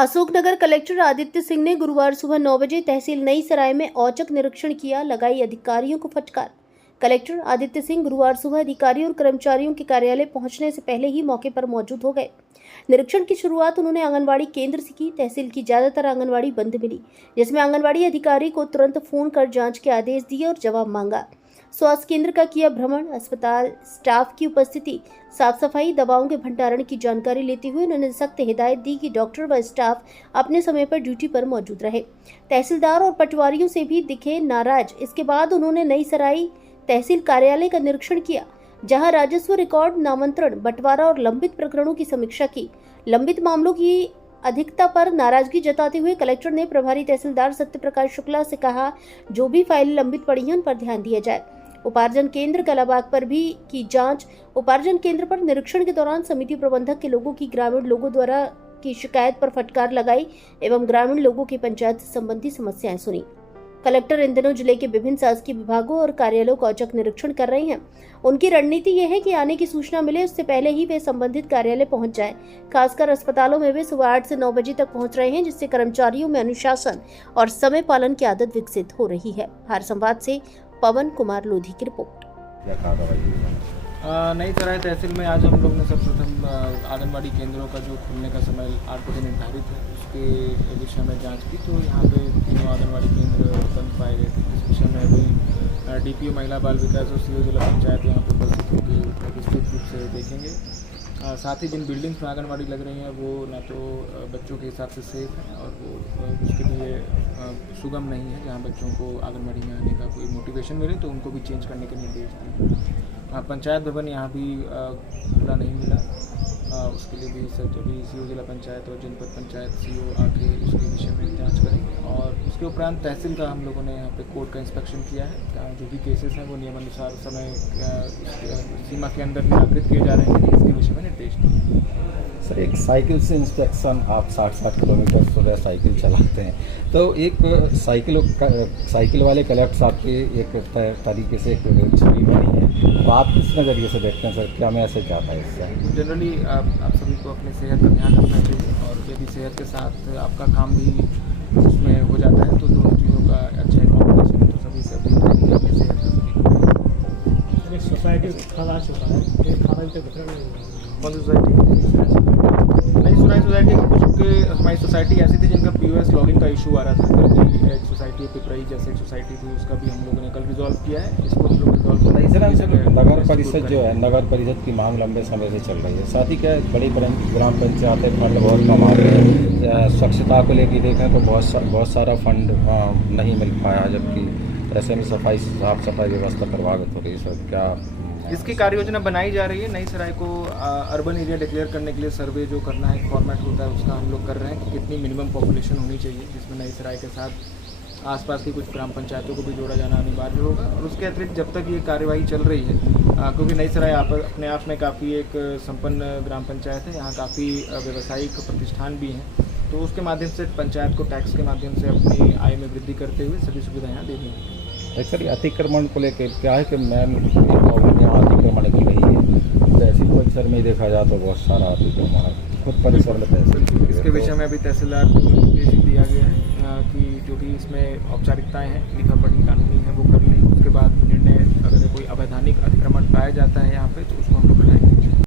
Ashoknagar collector Aditya Singh ने गुरुवार सुबह 9 बजे तहसील नई सराय में औचक निरीक्षण किया, लगाई अधिकारियों को फटकार। कलेक्टर आदित्य सिंह गुरुवार सुबह अधिकारियों और कर्मचारियों के कार्यालय पहुंचने से पहले ही मौके पर मौजूद हो गए। निरीक्षण की शुरुआत उन्होंने आंगनबाड़ी केंद्र से की। तहसील की ज्यादातर आंगनबाड़ी बंद मिली, जिसमें आंगनबाड़ी अधिकारी को तुरंत फोन कर जांच के आदेश दिए और जवाब मांगा। स्वास्थ्य केंद्र का किया भ्रमण। अस्पताल स्टाफ की उपस्थिति, साफ सफाई, दवाओं के भंडारण की जानकारी लेते हुए उन्होंने सख्त हिदायत दी कि डॉक्टर व स्टाफ अपने समय पर ड्यूटी पर मौजूद रहे। तहसीलदार और पटवारियों से भी दिखे नाराज। इसके बाद उन्होंने नई सराय तहसील कार्यालय का निरीक्षण किया, जहां राजस्व रिकॉर्ड, नामांतरण, बंटवारा और लंबित प्रकरणों की समीक्षा की। लंबित मामलों की अधिकता पर नाराजगी जताते हुए कलेक्टर ने प्रभारी तहसीलदार सत्य प्रकाश शुक्ला से कहा, जो भी फाइलें लंबित पड़ी हैं उन पर ध्यान दिया जाए। उपार्जन केंद्र कलाबाग पर भी की जांच। उपार्जन केंद्र पर निरीक्षण के दौरान समिति प्रबंधक के लोगों की ग्रामीण लोगों द्वारा की शिकायत पर फटकार लगाई एवं ग्रामीण लोगों की पंचायत संबंधी समस्याएं सुनी। कलेक्टर इन दिनों जिले के विभिन्न शासकीय विभागों और कार्यालयों का औचक निरीक्षण कर रहे हैं। उनकी रणनीति ये है कि आने की सूचना मिले उससे पहले ही वे संबंधित कार्यालय पहुंच जाएं। खासकर अस्पतालों में वे सुबह 8 से 9 बजे तक पहुंच रहे हैं, जिससे कर्मचारियों में अनुशासन और समय पालन की आदत विकसित हो रही है। हार संवाद से पवन कुमार लोधी की रिपोर्ट। नई सराय तहसील में आज हम लोग ने सर्वप्रथम आंगनबाड़ी केंद्रों का जो खुलने का समय 8 बजे निर्धारित है उसके विषय में जांच की। तो यहाँ पे तीनों आंगनबाड़ी केंद्र बंद पाए गए थे। इस विषय में अभी डीपीओ महिला बाल विकास और सीओ जिला पंचायत यहाँ पर उपस्थित होकर विस्तृत रूप से देखेंगे। साथ ही जिन बिल्डिंग्स में आंगनबाड़ी लग रही हैं वो ना तो बच्चों के हिसाब से सेफ है और वो उसके लिए सुगम नहीं है, जहाँ बच्चों को आंगनबाड़ी में आने का कोई मोटिवेशन मिले तो उनको भी चेंज करने के निर्देश दिए। पंचायत भवन यहाँ भी पूरा नहीं मिला, उसके लिए भी सभी सीओ जिला पंचायत और जनपद पंचायत सीओ आके उसके विषय में जांच करेंगे। और उसके उपरांत तहसील का हम लोगों ने यहाँ पे कोर्ट का इंस्पेक्शन किया है। जो भी केसेस हैं वो नियमानुसार समय सीमा के अंदर निराकृत किए जा रहे हैं, इसके विषय में निर्देश दिए। सर, एक साइकिल से इंस्पेक्शन, आप 60-60 किलोमीटर सुबह साइकिल चलाते हैं, तो एक साइकिल वाले कलेक्टर साहब की एक तरीके से एक छवि बनी है, तो आप किस नज़रिए से देखते हैं सर? क्या मैसेज जाता है इससे? जनरली आप सभी को अपने सेहत का ध्यान रखना चाहिए और यदि सेहत के साथ आपका काम भी उसमें हो जाता है तो दोनों चीज़ों का अच्छा कॉम्बिनेशन है। तो सभी से अपनी सेहत का सभी सोसाइटी खड़ा चुका है, कौन सी सोसाइटी? नई सराय सोसाइटी कुछ हमारी सोसाइटी ऐसी थी जिनका पीओएस लॉगिन का इशू आ रहा था। कल भी एक सोसाइटी पिपराई जैसे एक सोसाइटी थी, उसका भी हम लोगों ने कल रिजॉल्व किया है। इसको हम लोग रिजॉल्व नगर परिषद जो है, नगर परिषद की मांग लंबे समय से चल रही है। साथ ही क्या बड़ी ग्राम पंचायतें फंड बहुत कम आ रहे हैं। स्वच्छता को लेकर देखें तो बहुत सारा फंड नहीं मिल पाया, जबकि ऐसे में साफ सफाई व्यवस्था प्रभावित हो रही है। सर, क्या इसकी कार्य योजना बनाई जा रही है? नई सराय को अर्बन एरिया डिक्लेयर करने के लिए सर्वे जो करना है, एक फॉर्मेट होता है, उसका हम लोग कर रहे हैं कि कितनी मिनिमम पॉपुलेशन होनी चाहिए, जिसमें नई सराय के साथ आसपास की कुछ ग्राम पंचायतों को भी जोड़ा जाना अनिवार्य होगा। और उसके अतिरिक्त जब तक ये कार्यवाही चल रही है, क्योंकि नई सराय अपने आप में काफ़ी एक संपन्न ग्राम पंचायत है, यहाँ काफ़ी व्यावसायिक प्रतिष्ठान भी हैं, तो उसके माध्यम से पंचायत को टैक्स के माध्यम से अपनी आय में वृद्धि करते हुए सभी सुविधाएँ यहाँ देनी होंगी। सर, अतिक्रमण को लेकर क्या है कि मैम प्रॉब्लम यहाँ अतिक्रमण की रही है। तहसील परिसर में देखा जाए तो बहुत सारा अतिक्रमण है खुद परिसर में तहसील। इसके विषय में अभी तहसीलदार को निर्देश दिया गया है कि जो भी इसमें औपचारिकताएं हैं, लिखा पढ़ी कानूनी है, वो कर लें। उसके बाद निर्णय, अगर कोई अवैधानिक अतिक्रमण पाया जाता है यहाँ पे तो उसको हम लोग